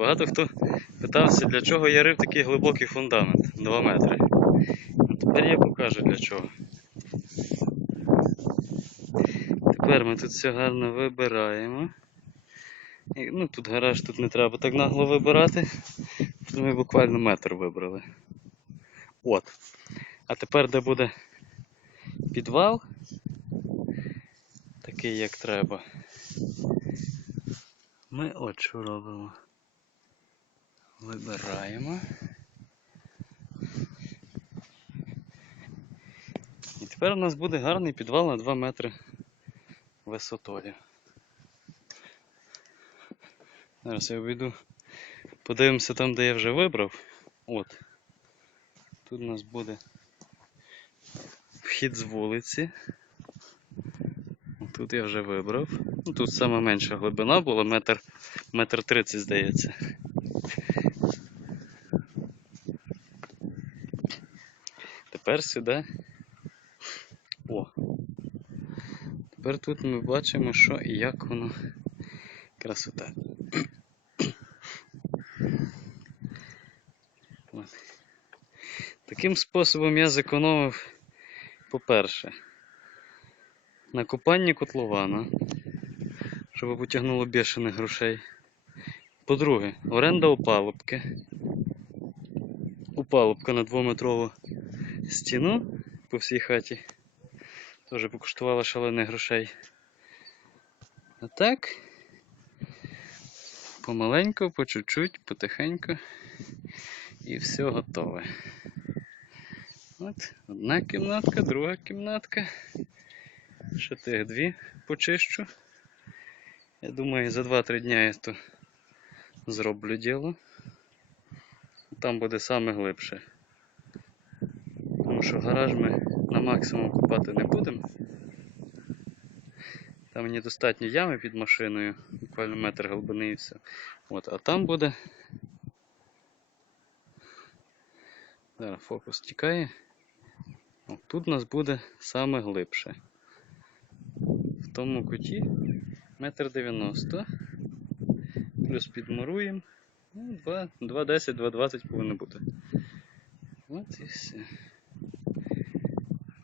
Багато хто питався, для чого я рив такий глибокий фундамент 2 метри. Тепер я покажу для чого. Тепер ми тут все гарно вибираємо. І, ну, тут гараж тут не треба так нагло вибирати. Тут ми буквально метр вибрали. От. А тепер, де буде підвал, такий як треба. Ми от що робимо. Вибираємо. І тепер у нас буде гарний підвал на 2 метри висотою. Зараз я обійду. Подивимося там, де я вже вибрав. От. Тут у нас буде вхід з вулиці. Тут я вже вибрав. Ну, тут саме менша глибина була, метр, метр тридцять, здається. Тепер сюди. О. Тепер тут ми бачимо, що і як воно красота. От. Таким способом я зекономив, по-перше, на копанні котлована, щоб потягнуло бішених грошей. По-друге, оренда опалубки. Опалубка на двометрову стіну по всій хаті. Теж покоштувала шалених грошей. А так, помаленьку, по чуть-чуть, потихеньку і все готове. От, одна кімнатка, друга кімнатка. Ще тих дві почищу. Я думаю, за 2-3 дня я то зроблю діло. Там буде саме глибше. Тому що гараж ми на максимум купати не будемо. Там мені достатньо ями під машиною, буквально метр глибини і все. От, а там буде. Зараз фокус тікає. От тут у нас буде саме глибше. В тому куті метр дев'яносто. Плюс підмуруємо. Ну, 2,10, 2,20 повинно бути. От і все.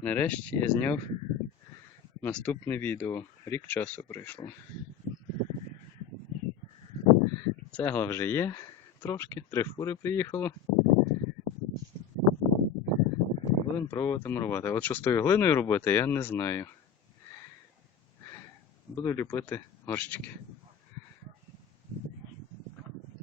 Нарешті я зняв наступне відео. Рік часу пройшло. Цегла вже є трошки, три фури приїхало. Будемо пробувати мурувати. От що з тою глиною робити, я не знаю. Буду ліпити горщики.